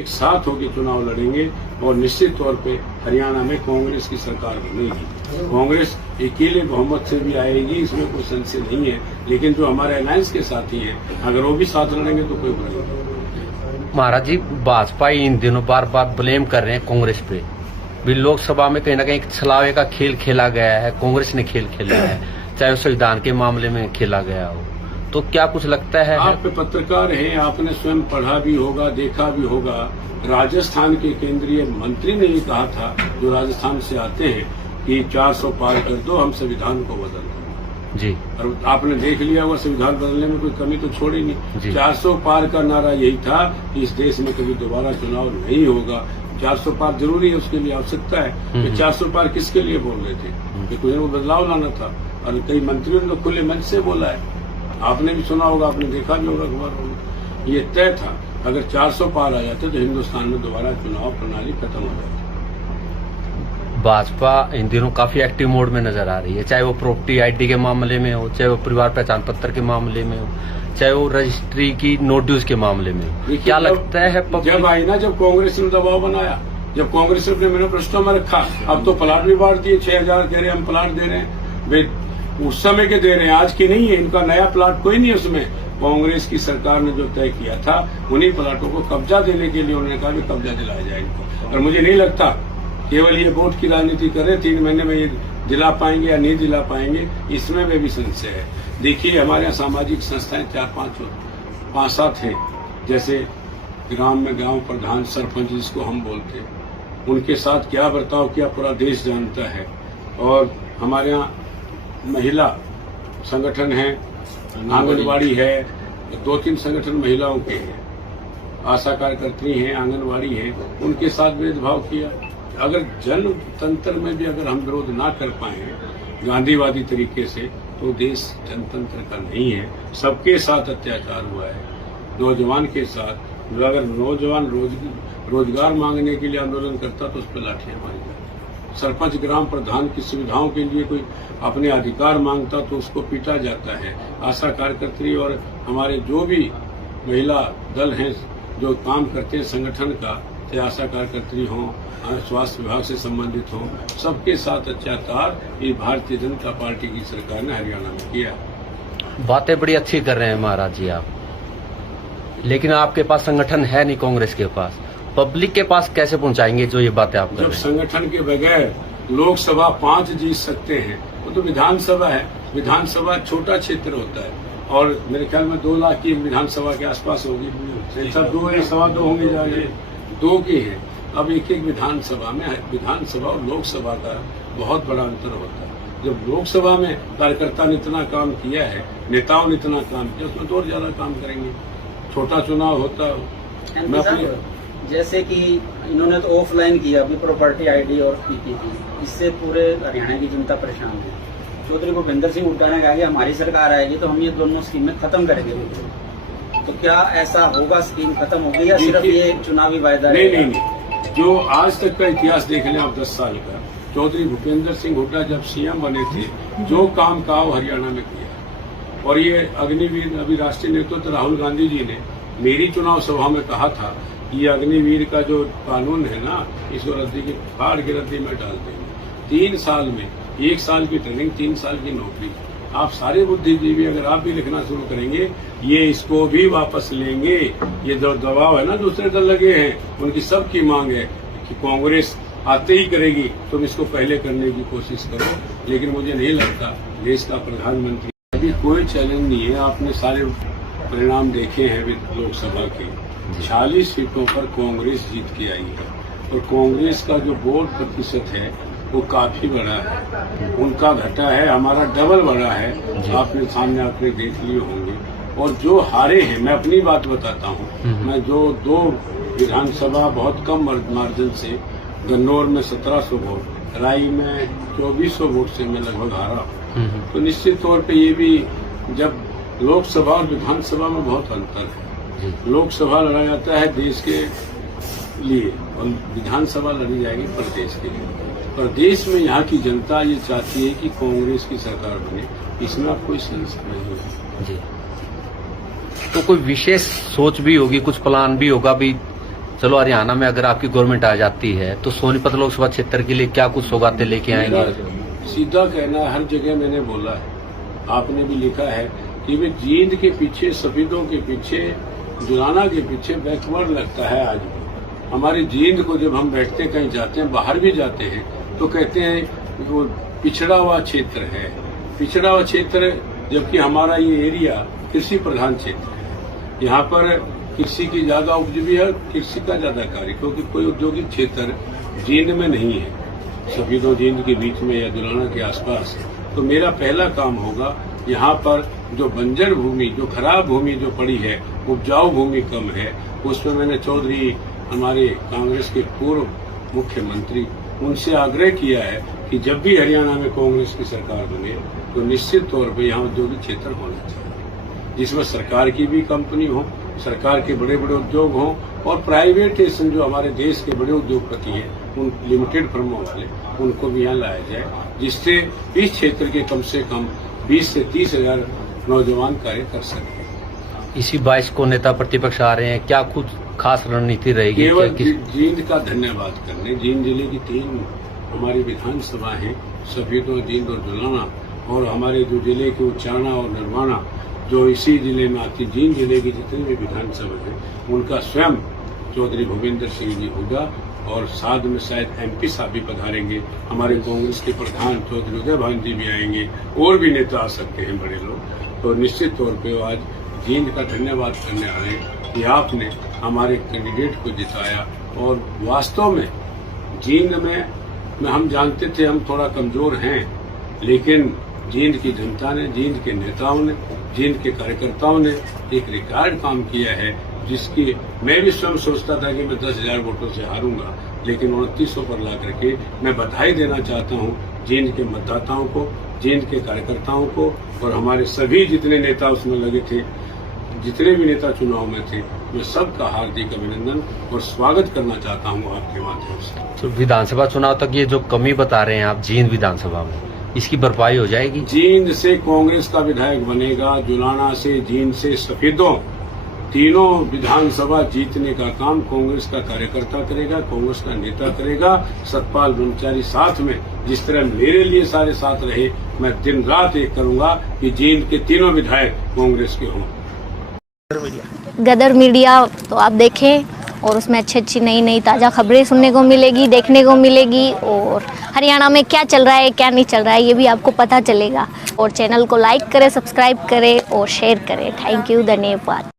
एक साथ होकर चुनाव लड़ेंगे और निश्चित तौर पे हरियाणा में कांग्रेस की सरकार बनेगी। कांग्रेस अकेले बहुमत से भी आएगी, इसमें कोई संशय नहीं है। लेकिन जो हमारे अलायंस के साथी हैं, अगर वो भी साथ लड़ेंगे तो कोई बुराई नहीं। महाराज जी, भाजपा इन दिनों बार बार ब्लेम कर रहे हैं कांग्रेस पे। भी लोकसभा में कहीं ना कहीं छलावे का खेल खेला गया है, कांग्रेस ने खेल खेला है, चाहे वो संविधान के मामले में खेला गया हो। तो क्या कुछ लगता है? आप पत्रकार हैं, आपने स्वयं पढ़ा भी होगा, देखा भी होगा। राजस्थान के केंद्रीय मंत्री ने ये कहा था, जो राजस्थान से आते हैं, कि 400 पार कर दो, हम संविधान को बदल दें जी। और आपने देख लिया होगा, संविधान बदलने में कोई कमी तो छोड़ी नहीं। 400 पार का नारा यही था कि इस देश में कभी दोबारा चुनाव नहीं होगा। 400 पार जरूरी है, उसके लिए आवश्यकता है। कि 400 पार किसके लिए बोल रहे थे? कि कुछ को बदलाव लाना था। और कई मंत्रियों ने खुले मंच से बोला है, आपने भी सुना होगा, आपने देखा भी होगा अखबारों में। ये तय था, अगर 400 पार आ जाते तो हिंदुस्तान में दोबारा चुनाव प्रणाली खत्म हो जाती। भाजपा इन दिनों काफी एक्टिव मोड में नजर आ रही है, चाहे वो प्रॉपर्टी आईडी के मामले में हो, चाहे वो परिवार पहचान पत्र के मामले में हो, चाहे वो रजिस्ट्री की नो ड्यूज के मामले में हो। क्या लगता है जब आई ना, जब कांग्रेस ने दबाव बनाया, जब कांग्रेस ने अपने मैनिफेस्टो में रखा, अब तो प्लाट भी बांट दिए, 6000 कह रहे हम प्लाट दे रहे हैं। उस समय के दे रहे हैं, आज की नहीं है। इनका नया प्लाट कोई नहीं है उसमें। कांग्रेस की सरकार ने जो तय किया था, उन्हीं प्लाटों को कब्जा देने के लिए उन्होंने कहा भी कब्जा दिलाया जाएगा। और मुझे नहीं लगता केवल ये वोट की राजनीति कर रहे, 3 महीने में ये दिला पाएंगे या नहीं दिला पाएंगे, इसमें भी संशय है। देखिए, हमारे यहाँ सामाजिक संस्थाएं 4-5-7 हैं, जैसे ग्राम में गांव प्रधान, सरपंच जिसको हम बोलते हैं, उनके साथ क्या बर्ताव किया पूरा देश जानता है। और हमारे यहाँ महिला संगठन है, आंगनवाड़ी है, 2-3 संगठन महिलाओं के हैं, आशा कार्यकर्त्री हैं, आंगनवाड़ी है, उनके साथ भेदभाव किया। अगर जनतंत्र में भी अगर हम विरोध ना कर पाए गांधीवादी तरीके से, तो देश जनतंत्र का नहीं है। सबके साथ अत्याचार हुआ है, नौजवान के साथ। अगर नौजवान रोजगार मांगने के लिए आंदोलन करता तो उस पर लाठियां मारी जाती। सरपंच ग्राम प्रधान की सुविधाओं के लिए कोई अपने अधिकार मांगता तो उसको पीटा जाता है। आशा कार्यकर्त्री और हमारे जो भी महिला दल हैं जो काम करते हैं संगठन का, चाहे आशा कार्यकर्त्री हों, स्वास्थ्य विभाग से संबंधित हों, सबके साथ अत्याचार ये भारतीय जनता पार्टी की सरकार ने हरियाणा में किया। बातें बड़ी अच्छी कर रहे हैं महाराज जी आप, लेकिन आपके पास संगठन है नहीं, कांग्रेस के पास। पब्लिक के पास कैसे पहुंचाएंगे जो ये बातें आप कर रहे हैं? जब संगठन के बगैर लोकसभा 5 जीत सकते हैं, वो तो विधानसभा है। विधानसभा छोटा क्षेत्र होता है और मेरे ख्याल में 2 लाख की विधानसभा के आसपास होगी। सब 2 या 2.25 होंगे, जाके 2 की है। अब एक विधानसभा में, विधानसभा और लोकसभा का बहुत बड़ा अंतर होता है। जब लोकसभा में कार्यकर्ता ने इतना काम किया है, नेताओं ने इतना काम किया, उसमें तो और ज्यादा काम करेंगे। छोटा चुनाव होता है। जैसे कि इन्होंने तो ऑफलाइन किया अभी प्रॉपर्टी आईडी और पीपीटी, इससे पूरे हरियाणा की जनता परेशान है। चौधरी भूपेंद्र सिंह हुड्डा ने कहा कि हमारी सरकार आएगी तो हम ये दोनों स्कीमें खत्म करेंगे। तो क्या ऐसा होगा, स्कीम खत्म होगी या सिर्फ ये चुनावी वायदा? नहीं। जो आज तक का इतिहास देख लें आप 10 साल का, चौधरी भूपेंद्र सिंह हुड्डा जब सीएम बने थे, जो काम कहा वो हरियाणा में किया। और ये अग्निवीर, अभी राष्ट्रीय नेतृत्व राहुल गांधी जी ने मेरी चुनाव सभा में कहा था, ये अग्निवीर का जो कानून है ना, इसको रद्दी की फाड़ के रद्दी में डाल देंगे। 3 साल में 1 साल की ट्रेनिंग, 3 साल की नौकरी। आप सारे बुद्धिजीवी अगर आप भी लिखना शुरू करेंगे, ये इसको भी वापस लेंगे। ये जो दबाव है ना दूसरे दल लगे हैं, उनकी सबकी मांग है कि कांग्रेस आते ही करेगी, तुम इसको पहले करने की कोशिश करो। लेकिन मुझे नहीं लगता देश का प्रधानमंत्री, अभी कोई चैलेंज नहीं है। आपने सारे परिणाम देखे हैं लोकसभा के। 46 सीटों पर कांग्रेस जीत के आई है और कांग्रेस का जो वोट प्रतिशत है वो काफी बड़ा है। उनका घटा है, हमारा डबल बड़ा है। आपने सामने आंकड़े देख लिए होंगे। और जो हारे हैं, मैं अपनी बात बताता हूँ, मैं जो 2 विधानसभा बहुत कम मार्जिन से, गन्नौर में 1700 वोट, राई में 2400 वोट से मैं लगभग हारा। तो निश्चित तौर पे ये भी, जब लोकसभा और विधानसभा में बहुत अंतर है। लोकसभा लड़ा जाता है देश के लिए और विधानसभा लड़ी जाएगी प्रदेश के लिए। प्रदेश में यहाँ की जनता ये चाहती है कि कांग्रेस की सरकार बने, इसमें आप कोई संशय नहीं है। तो कोई विशेष सोच भी होगी, कुछ प्लान भी होगा भी चलो हरियाणा में अगर आपकी गवर्नमेंट आ जाती है तो सोनीपत लोकसभा क्षेत्र के लिए क्या कुछ सौगातें लेके आएंगे? सीधा कहना है, हर जगह मैंने बोला है, आपने भी लिखा है कि वे जींद के पीछे, सफेदों के पीछे, जुलाना के पीछे बैकवर्ड लगता है आज भी। हमारी जींद को जब हम बैठते कहीं जाते हैं, बाहर भी जाते हैं, तो कहते हैं वो पिछड़ा हुआ क्षेत्र है, पिछड़ा हुआ क्षेत्र, जबकि हमारा ये एरिया कृषि प्रधान क्षेत्र है। यहाँ पर कृषि की ज्यादा उपज भी है, कृषि का ज्यादा कार्य, क्योंकि कोई औद्योगिक क्षेत्र जींद में नहीं है, सफेदों जींद के बीच में या दुलाना के आसपास। तो मेरा पहला काम होगा, यहाँ पर जो बंजर भूमि, जो खराब भूमि जो पड़ी है, उपजाऊ भूमि कम है, उसमें मैंने चौधरी, हमारे कांग्रेस के पूर्व मुख्यमंत्री, उनसे आग्रह किया है कि जब भी हरियाणा में कांग्रेस की सरकार बने तो निश्चित तौर पर यहाँ औद्योगिक क्षेत्र होना चाहिए, जिसमें सरकार की भी कंपनी हो, सरकार के बड़े बड़े उद्योग हों, और प्राइवेटेशन जो हमारे देश के बड़े उद्योगपति हैं, उन लिमिटेड फर्मों वाले, उनको भी यहाँ लाया जाए, जिससे इस क्षेत्र के कम से कम 20 से 30 हजार नौजवान कार्य कर सकें। इसी 22 को नेता प्रतिपक्ष आ रहे हैं, क्या कुछ खास रणनीति रहेगी? केवल जींद का धन्यवाद करने, जींद जिले की 3 हमारी विधानसभा है, सफेदों, जींद और जुलाना, और हमारे जो जिले के उच्चारणा और निर्वाणा जो इसी जिले में आती, जींद जिले की जितनी भी विधानसभा है, उनका स्वयं चौधरी भूपेंद्र सिंह जी होगा, और साथ में शायद MP साहब भी पधारेंगे, हमारे कांग्रेस के प्रधान चौधरी उदय भान जी भी आएंगे, और भी नेता आ सकते हैं बड़े लोग। तो निश्चित तौर पे आज जींद का धन्यवाद करने आ रहे हैं कि आपने हमारे कैंडिडेट को जिताया, और वास्तव में जींद में हम जानते थे हम थोड़ा कमजोर हैं, लेकिन जींद की जनता ने, जींद के नेताओं ने, जींद के कार्यकर्ताओं ने एक रिकॉर्ड काम किया है, जिसकी मैं भी स्वयं सोचता था कि मैं 10,000 वोटों से हारूंगा, लेकिन 2900 पर ला करके मैं बधाई देना चाहता हूं जींद के मतदाताओं को, जींद के कार्यकर्ताओं को, और हमारे सभी जितने नेता उसमें लगे थे, जितने भी नेता चुनाव में थे, मैं सबका हार्दिक अभिनंदन और स्वागत करना चाहता हूं आपके माध्यम से। तो विधानसभा चुनाव तक ये जो कमी बता रहे हैं आप जींद विधानसभा में, इसकी भरपाई हो जाएगी? जींद से कांग्रेस का विधायक बनेगा, जुलाना से, जींद से, सफेदों, तीनों विधानसभा जीतने का काम कांग्रेस का कार्यकर्ता करेगा, कांग्रेस का नेता करेगा, सतपाल ब्रह्मचारी साथ में, जिस तरह मेरे लिए सारे साथ रहे, मैं दिन रात एक करूंगा कि जींद के तीनों विधायक कांग्रेस के हों। गदर मीडिया तो आप देखें, और उसमें अच्छी नई नई ताज़ा खबरें सुनने को मिलेगी, देखने को मिलेगी, और हरियाणा में क्या चल रहा है, क्या नहीं चल रहा है, ये भी आपको पता चलेगा। और चैनल को लाइक करें, सब्सक्राइब करें और शेयर करें। थैंक यू, धन्यवाद।